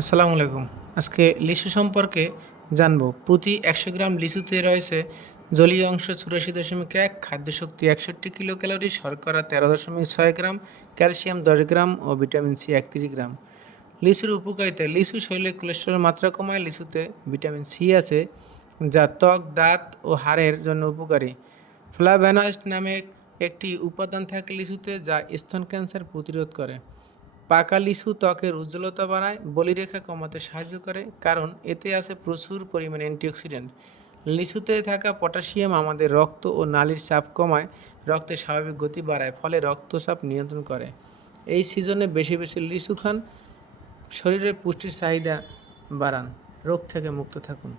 আসসালামু আলাইকুম। আজকে লিচু সম্পর্কে জানবো। প্রতি ১০০ গ্রাম লিচুতে রয়েছে জলীয় অংশ ৮৪.১, খাদ্যশক্তি ৬১ কিলো ক্যালোরি, শর্করা ১৩.৬ গ্রাম, ক্যালসিয়াম ১০ গ্রাম ও ভিটামিন সি ৩১ গ্রাম। লিচুর উপকারিতা: লিচু শরীরে কোলেস্টেরলের মাত্রা কমায়। লিচুতে ভিটামিন সি আছে, যা ত্বক, দাঁত ও হাড়ের জন্য উপকারী। ফ্লাভোনয়েড নামে একটি উপাদান থাকে লিচুতে, যা স্তন ক্যান্সার প্রতিরোধ করে। পাকা লিচু ত্বকের উজ্জ্বলতা বাড়ায়, বলিরেখা কমাতে সাহায্য করে, কারণ এতে আছে প্রচুর পরিমাণে অ্যান্টিঅক্সিডেন্ট। লিচুতে থাকা পটাশিয়াম আমাদের রক্ত ও নালীর চাপ কমায়, রক্তের স্বাভাবিক গতি বাড়ায়, ফলে রক্তচাপ নিয়ন্ত্রণ করে। এই সিজনে বেশি বেশি লিচু খান, শরীরের পুষ্টির চাহিদা বাড়ান, রোগ থেকে মুক্ত থাকুন।